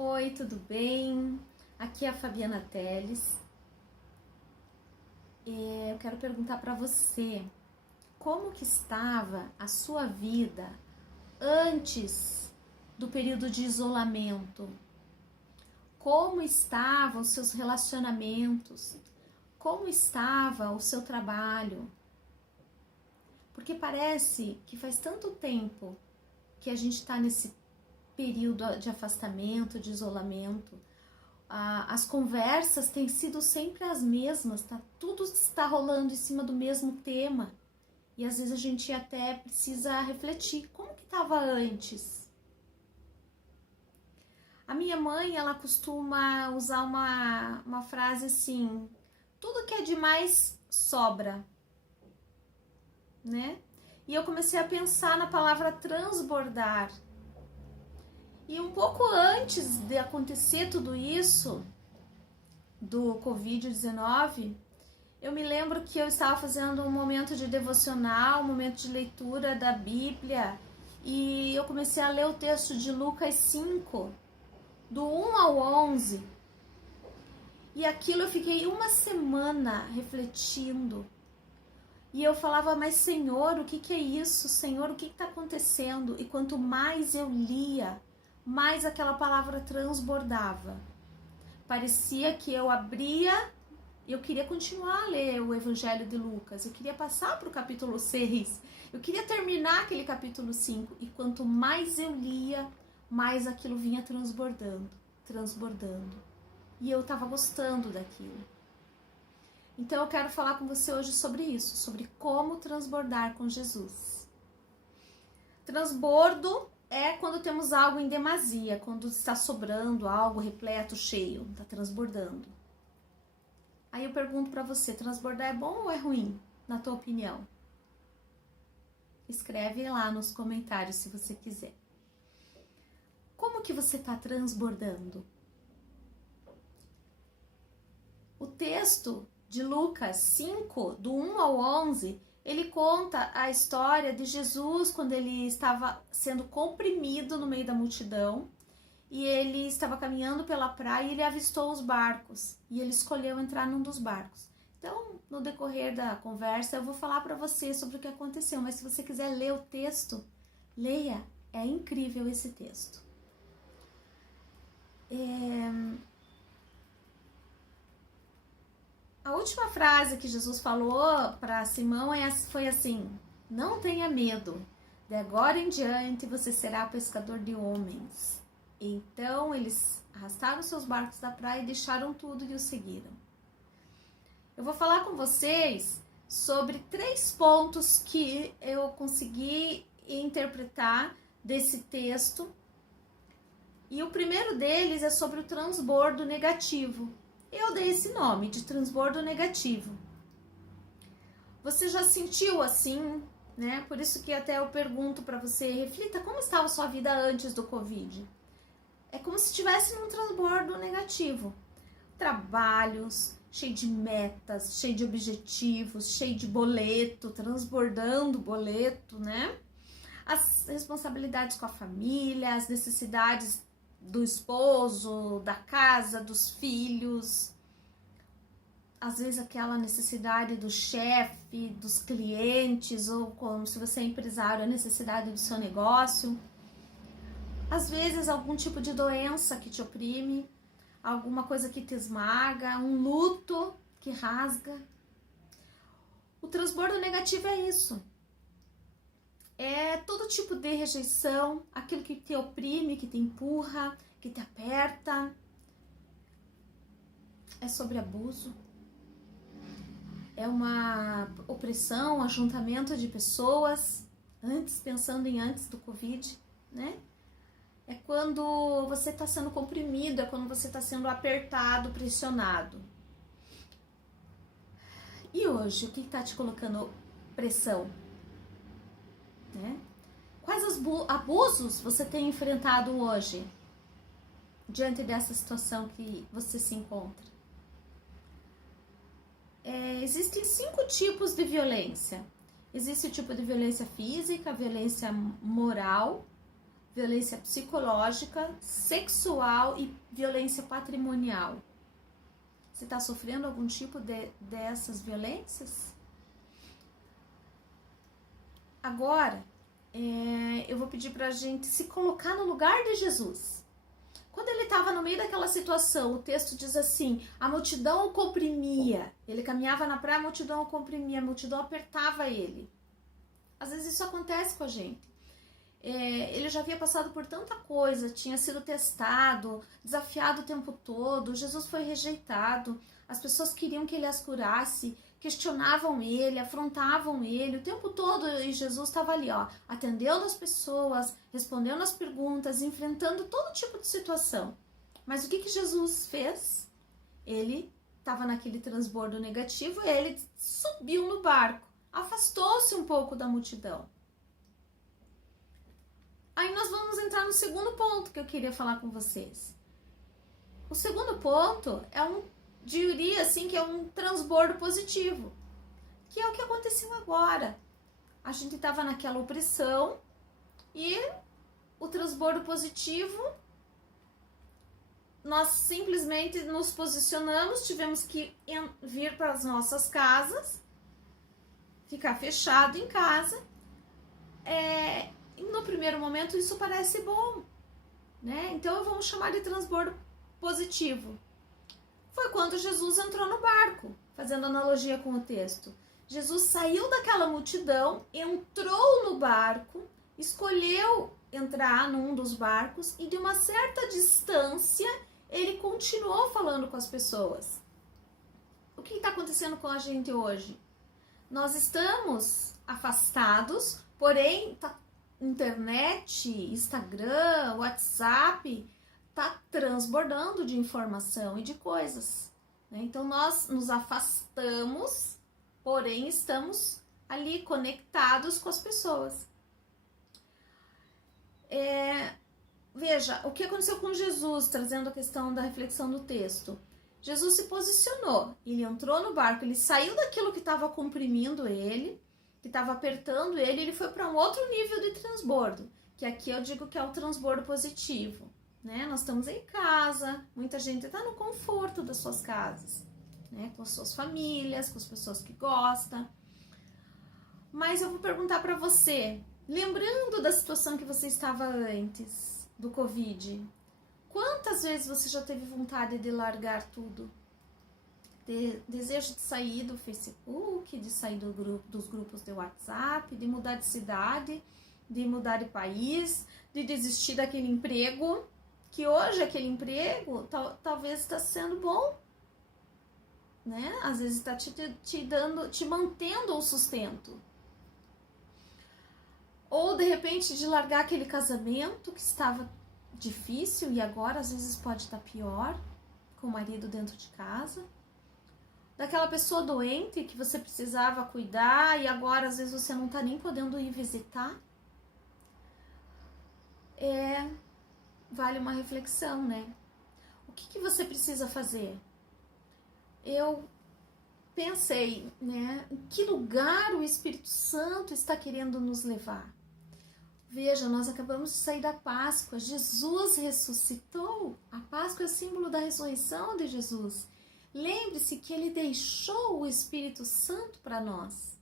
Oi, tudo bem? Aqui é a Fabiana Teles. Eu quero perguntar para você, como que estava a sua vida antes do período de isolamento? Como estavam os seus relacionamentos? Como estava o seu trabalho? Porque parece que faz tanto tempo que a gente está nesse período de afastamento, de isolamento. As conversas têm sido sempre as mesmas, tá? Tudo está rolando em cima do mesmo tema. E às vezes a gente até precisa refletir, como que estava antes? A minha mãe, ela costuma usar uma frase assim, tudo que é demais sobra, né? E eu comecei a pensar na palavra transbordar. E um pouco antes de acontecer tudo isso, do Covid-19, eu me lembro que eu estava fazendo um momento de devocional, um momento de leitura da Bíblia, e eu comecei a ler o texto de Lucas 5, do 1 ao 11, e aquilo eu fiquei uma semana refletindo, e eu falava, mas Senhor, o que é isso? Senhor, o que está acontecendo? E quanto mais eu lia, mais aquela palavra transbordava. Parecia que eu abria, eu queria continuar a ler o Evangelho de Lucas, eu queria passar para o capítulo 6, eu queria terminar aquele capítulo 5, e quanto mais eu lia, mais aquilo vinha transbordando. E eu estava gostando daquilo. Então eu quero falar com você hoje sobre isso, sobre como transbordar com Jesus. Transbordo é quando temos algo em demasia, quando está sobrando algo repleto, cheio, está transbordando. Aí eu pergunto para você, transbordar é bom ou é ruim, na tua opinião? Escreve lá nos comentários se você quiser. Como que você está transbordando? O texto de Lucas 5, do 1 ao 11, ele conta a história de Jesus quando ele estava sendo comprimido no meio da multidão e ele estava caminhando pela praia e ele avistou os barcos e ele escolheu entrar num dos barcos. Então, no decorrer da conversa, eu vou falar para você sobre o que aconteceu, mas se você quiser ler o texto, leia, é incrível esse texto. A última frase que Jesus falou para Simão foi assim: não tenha medo, de agora em diante você será pescador de homens. Então eles arrastaram seus barcos da praia e deixaram tudo e o seguiram. Eu vou falar com vocês sobre 3 pontos que eu consegui interpretar desse texto. E o primeiro deles é sobre o transbordo negativo. Eu dei esse nome de transbordo negativo. Você já sentiu assim, né? Por isso que até eu pergunto para você, reflita como estava a sua vida antes do Covid. É como se estivesse num transbordo negativo. Trabalhos, cheio de metas, cheio de objetivos, cheio de boleto, transbordando boleto, né? As responsabilidades com a família, as necessidades do esposo, da casa, dos filhos, às vezes aquela necessidade do chefe, dos clientes, ou como se você é empresário, a necessidade do seu negócio, às vezes algum tipo de doença que te oprime, alguma coisa que te esmaga, um luto que rasga. O transbordo negativo é isso. É todo tipo de rejeição, aquilo que te oprime, que te empurra, que te aperta. É sobre abuso. É uma opressão, um ajuntamento de pessoas, pensando em antes do Covid, né? É quando você está sendo comprimido, é quando você está sendo apertado, pressionado. E hoje, o que está te colocando pressão? Né? Quais abusos você tem enfrentado hoje diante dessa situação que você se encontra? Existem 5 tipos de violência. Existe o tipo de violência física, violência moral, violência psicológica, sexual e violência patrimonial. Você está sofrendo algum tipo dessas violências? Agora, eu vou pedir para a gente se colocar no lugar de Jesus. Quando ele estava no meio daquela situação, o texto diz assim, a multidão o comprimia. Ele caminhava na praia, a multidão o comprimia, a multidão apertava ele. Às vezes isso acontece com a gente. Ele já havia passado por tanta coisa, tinha sido testado, desafiado o tempo todo, Jesus foi rejeitado, as pessoas queriam que ele as curasse, questionavam ele, afrontavam ele o tempo todo, e Jesus estava ali, atendendo as pessoas, respondendo as perguntas, enfrentando todo tipo de situação. Mas o que Jesus fez? Ele estava naquele transbordo negativo, ele subiu no barco, afastou-se um pouco da multidão. Aí nós vamos entrar no segundo ponto que eu queria falar com vocês. O segundo ponto diria assim, que é um transbordo positivo, que é o que aconteceu agora. A gente estava naquela opressão e o transbordo positivo, nós simplesmente nos posicionamos, tivemos que vir para as nossas casas, ficar fechado em casa. No primeiro momento isso parece bom, né? Então vamos chamar de transbordo positivo. Foi quando Jesus entrou no barco, fazendo analogia com o texto. Jesus saiu daquela multidão, entrou no barco, escolheu entrar num dos barcos e de uma certa distância ele continuou falando com as pessoas. O que está acontecendo com a gente hoje? Nós estamos afastados, porém internet, Instagram, WhatsApp está transbordando de informação e de coisas, né? Então nós nos afastamos, porém estamos ali conectados com as pessoas. Veja, o que aconteceu com Jesus, trazendo a questão da reflexão do texto. Jesus se posicionou, ele entrou no barco, ele saiu daquilo que estava comprimindo ele, que estava apertando ele foi para um outro nível de transbordo, que aqui eu digo que é o transbordo positivo, né? Nós estamos em casa, muita gente está no conforto das suas casas, né? Com as suas famílias, com as pessoas que gostam. Mas eu vou perguntar para você, lembrando da situação que você estava antes do Covid, quantas vezes você já teve vontade de largar tudo? Desejo de sair do Facebook, de sair dos grupos de WhatsApp, de mudar de cidade, de mudar de país, de desistir daquele emprego, que hoje aquele emprego talvez está sendo bom, né? Às vezes está te mantendo o sustento. Ou de repente de largar aquele casamento que estava difícil e agora às vezes pode estar pior, com o marido dentro de casa. Daquela pessoa doente que você precisava cuidar e agora às vezes você não está nem podendo ir visitar. Vale uma reflexão, né? O que você precisa fazer? Eu pensei, né? Em que lugar o Espírito Santo está querendo nos levar? Veja, nós acabamos de sair da Páscoa. Jesus ressuscitou. A Páscoa é o símbolo da ressurreição de Jesus. Lembre-se que ele deixou o Espírito Santo para nós.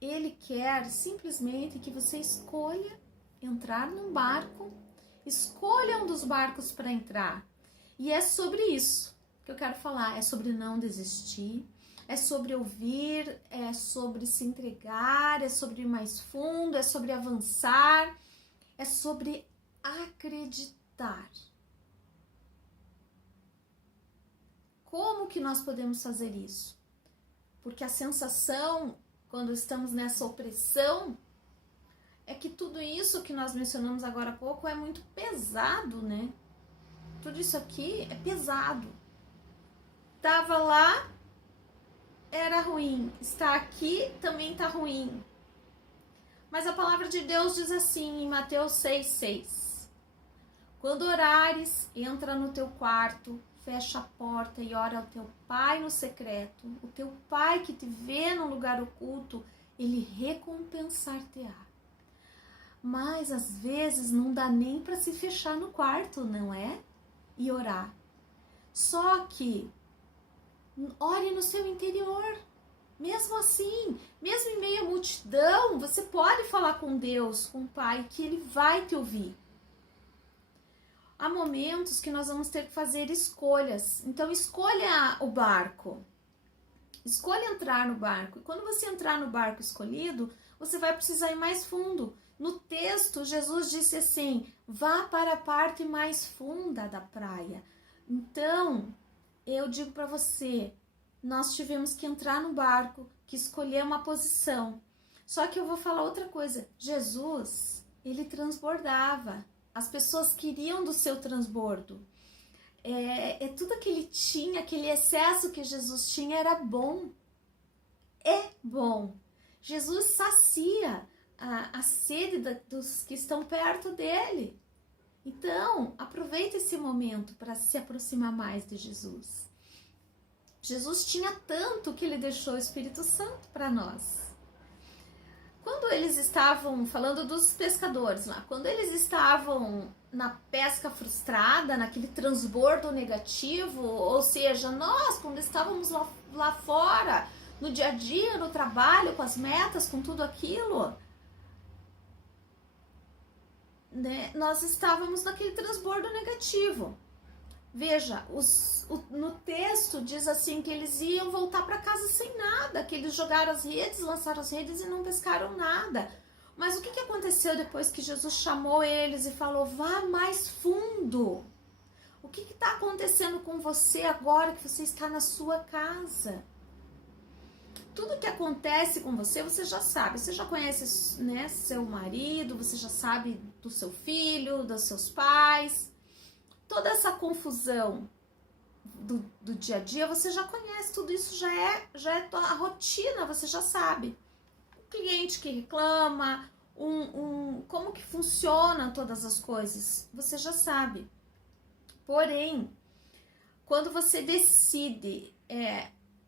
Ele quer simplesmente que você escolha entrar num barco, escolha um dos barcos para entrar. E é sobre isso que eu quero falar, é sobre não desistir, é sobre ouvir, é sobre se entregar, é sobre ir mais fundo, é sobre avançar, é sobre acreditar. Como que nós podemos fazer isso? Porque a sensação, quando estamos nessa opressão, é que tudo isso que nós mencionamos agora há pouco é muito pesado, né? Tudo isso aqui é pesado. Estava lá, era ruim. Está aqui, também está ruim. Mas a palavra de Deus diz assim, em Mateus 6,6. Quando orares, entra no teu quarto, fecha a porta e ora ao teu pai no secreto. O teu pai que te vê no lugar oculto, ele recompensar-te-á. mas às vezes não dá nem para se fechar no quarto, não é? E orar. Só que ore no seu interior. Mesmo assim, mesmo em meio à multidão, você pode falar com Deus, com o Pai, que Ele vai te ouvir. Há momentos que nós vamos ter que fazer escolhas. Então, escolha o barco. Escolha entrar no barco. E quando você entrar no barco escolhido, você vai precisar ir mais fundo. No texto, Jesus disse assim: vá para a parte mais funda da praia. Então, eu digo para você, nós tivemos que entrar no barco, que escolher uma posição. Só que eu vou falar outra coisa. Jesus, ele transbordava. As pessoas queriam do seu transbordo. Tudo que ele tinha, aquele excesso que Jesus tinha era bom. É bom. Jesus sacia a sede dos que estão perto dele. Então, aproveita esse momento para se aproximar mais de Jesus. Jesus tinha tanto que ele deixou o Espírito Santo para nós. Quando eles estavam falando dos pescadores lá, quando eles estavam na pesca frustrada, naquele transbordo negativo, ou seja, nós, quando estávamos lá fora, no dia a dia, no trabalho, com as metas, com tudo aquilo, né, nós estávamos naquele transbordo negativo. Veja, no texto diz assim que eles iam voltar para casa sem nada, que eles jogaram as redes, lançaram as redes e não pescaram nada. Mas o que aconteceu depois que Jesus chamou eles e falou, vá mais fundo? O que está acontecendo com você agora que você está na sua casa? Tudo que acontece com você, você já sabe. Você já conhece, né, seu marido, você já sabe do seu filho, dos seus pais. Toda essa confusão do dia a dia, você já conhece, tudo isso já é a rotina, você já sabe. O cliente que reclama, como que funciona todas as coisas, você já sabe. Porém, quando você decide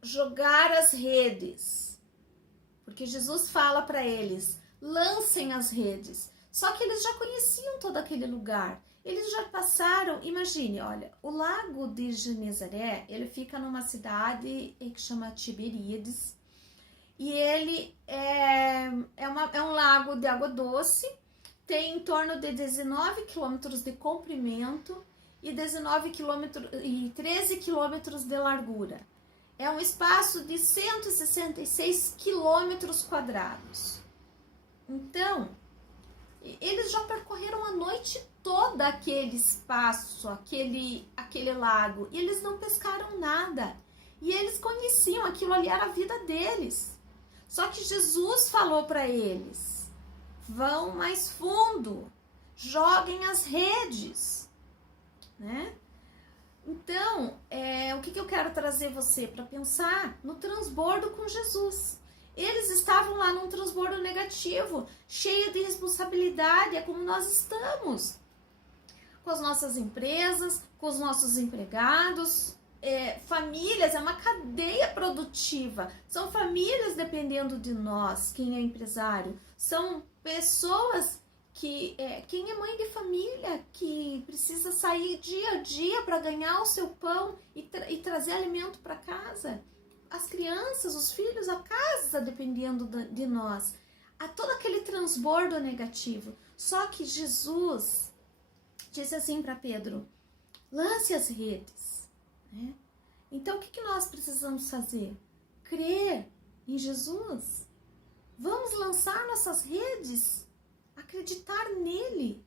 jogar as redes, porque Jesus fala para eles, lancem as redes, só que eles já conheciam todo aquele lugar. Eles já passaram, imagine, olha, o lago de Genezaré, ele fica numa cidade que chama Tiberíades, e ele é um lago de água doce, tem em torno de 19 quilômetros de comprimento e 13 quilômetros de largura. É um espaço de 166 quilômetros quadrados. Então, eles já percorreram a noite toda aquele espaço, aquele lago, e eles não pescaram nada. E eles conheciam, aquilo ali era a vida deles. Só que Jesus falou para eles, vão mais fundo, joguem as redes, né? Então, o que eu quero trazer você para pensar no transbordo com Jesus. Eles estavam lá num transbordo negativo, cheio de responsabilidade, é como nós estamos. Com as nossas empresas, com os nossos empregados, famílias, é uma cadeia produtiva. São famílias dependendo de nós, quem é empresário. São pessoas que, quem é mãe de família, que precisa sair dia a dia para ganhar o seu pão e trazer alimento para casa. As crianças, os filhos, a casa dependendo de nós. Há todo aquele transbordo negativo. Só que Jesus disse assim para Pedro, lance as redes. Né? Então o que nós precisamos fazer? Crer em Jesus. Vamos lançar nossas redes, acreditar nele.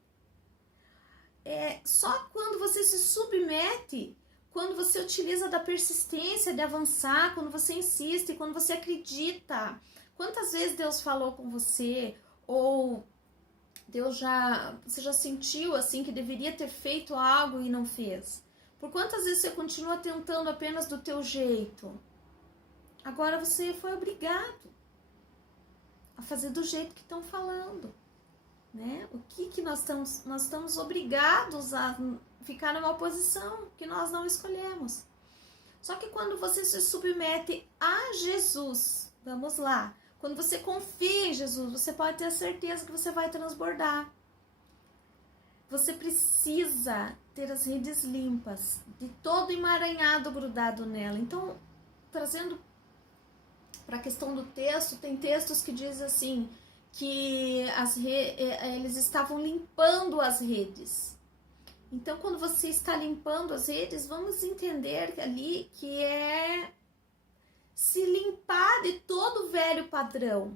Só quando você se submete, quando você utiliza da persistência de avançar, quando você insiste, quando você acredita. Quantas vezes Deus falou com você, ou você já sentiu assim que deveria ter feito algo e não fez? Por quantas vezes você continua tentando apenas do teu jeito? Agora você foi obrigado a fazer do jeito que estão falando, né? O que nós estamos obrigados a ficar numa posição que nós não escolhemos. Só que quando você se submete a Jesus, vamos lá, Quando você confia em Jesus, você pode ter a certeza que você vai transbordar. Você precisa ter as redes limpas, de todo emaranhado grudado nela. Então, trazendo para a questão do texto, tem textos que dizem assim, que eles estavam limpando as redes. Então, quando você está limpando as redes, vamos entender ali que é se limpar de todo o velho padrão,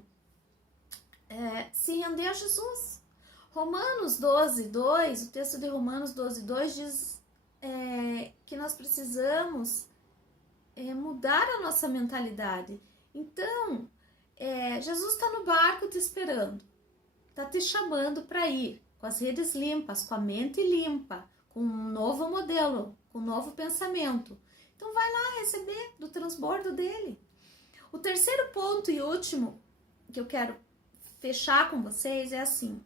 se render a Jesus. Romanos 12:2, o texto de Romanos 12:2 diz que nós precisamos mudar a nossa mentalidade. Então, Jesus está no barco te esperando, está te chamando para ir, com as redes limpas, com a mente limpa, com um novo modelo, com um novo pensamento. Então vai lá receber do transbordo dele. O terceiro ponto e último que eu quero fechar com vocês é assim: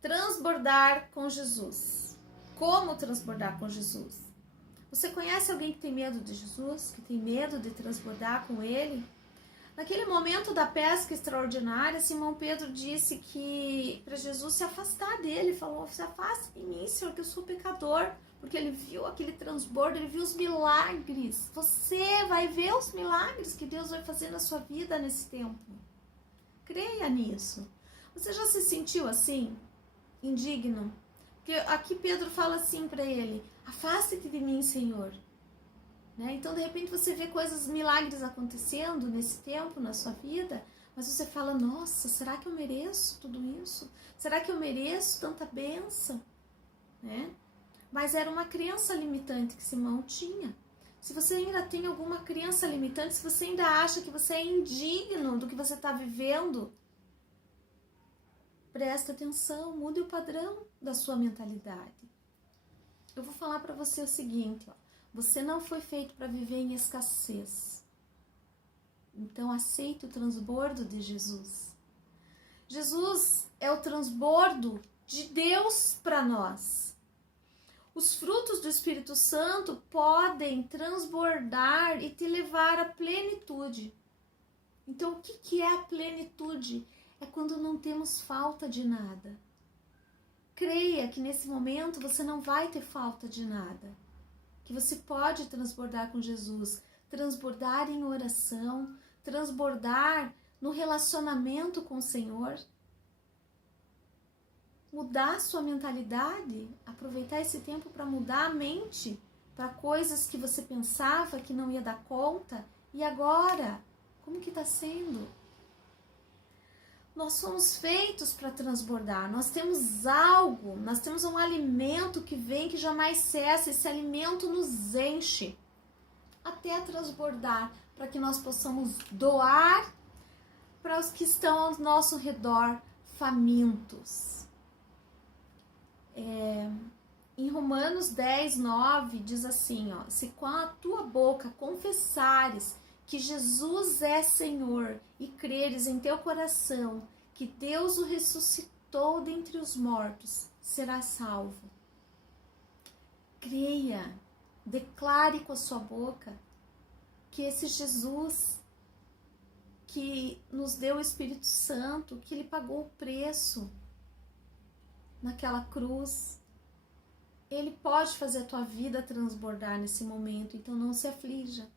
transbordar com Jesus. Como transbordar com Jesus? Você conhece alguém que tem medo de Jesus, que tem medo de transbordar com ele? Naquele momento da pesca extraordinária, Simão Pedro disse que para Jesus se afastar dele, falou: se afaste de mim, Senhor, que eu sou pecador, porque ele viu aquele transbordo, ele viu os milagres. Você vai ver os milagres que Deus vai fazer na sua vida nesse tempo. Creia nisso. Você já se sentiu assim, indigno? Porque aqui Pedro fala assim para ele: afaste-te de mim, Senhor. Então, de repente, você vê coisas, milagres acontecendo nesse tempo na sua vida, mas você fala: nossa, será que eu mereço tudo isso? Será que eu mereço tanta bênção? Mas era uma crença limitante que Simão tinha. Se você ainda tem alguma crença limitante, se você ainda acha que você é indigno do que você está vivendo, presta atenção, mude o padrão da sua mentalidade. Eu vou falar para você o seguinte, você não foi feito para viver em escassez. Então aceite o transbordo de Jesus. Jesus é o transbordo de Deus para nós. Os frutos do Espírito Santo podem transbordar e te levar à plenitude. Então, o que é a plenitude? É quando não temos falta de nada. Creia que nesse momento você não vai ter falta de nada. Que você pode transbordar com Jesus, transbordar em oração, transbordar no relacionamento com o Senhor. Mudar sua mentalidade, aproveitar esse tempo para mudar a mente para coisas que você pensava que não ia dar conta. E agora, como que está sendo? Nós somos feitos para transbordar, nós temos algo, nós temos um alimento que vem, que jamais cessa, esse alimento nos enche até transbordar, para que nós possamos doar para os que estão ao nosso redor famintos. Em Romanos 10:9 diz assim, se com a tua boca confessares que Jesus é Senhor e creres em teu coração que Deus o ressuscitou dentre os mortos, serás salvo. Creia, declare com a sua boca que esse Jesus que nos deu o Espírito Santo, que ele pagou o preço naquela cruz, ele pode fazer a tua vida transbordar nesse momento, então não se aflija.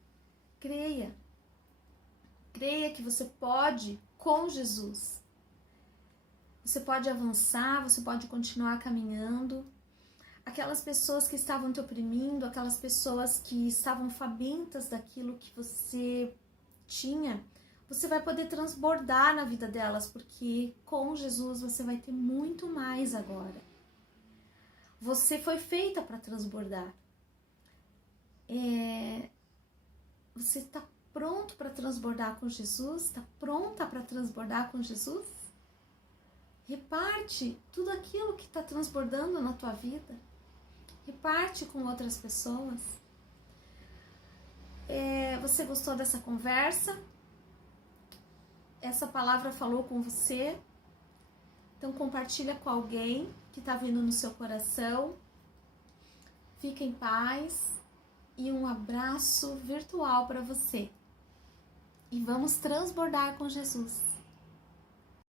Creia. Creia que você pode com Jesus. Você pode avançar, você pode continuar caminhando. Aquelas pessoas que estavam te oprimindo, aquelas pessoas que estavam famintas daquilo que você tinha, você vai poder transbordar na vida delas, porque com Jesus você vai ter muito mais agora. Você foi feita para transbordar. Você está pronto para transbordar com Jesus? Está pronta para transbordar com Jesus? Reparte tudo aquilo que está transbordando na tua vida. Reparte com outras pessoas. Você gostou dessa conversa? Essa palavra falou com você? Então compartilha com alguém que está vindo no seu coração. Fica em paz e um abraço virtual para você. E vamos transbordar com Jesus.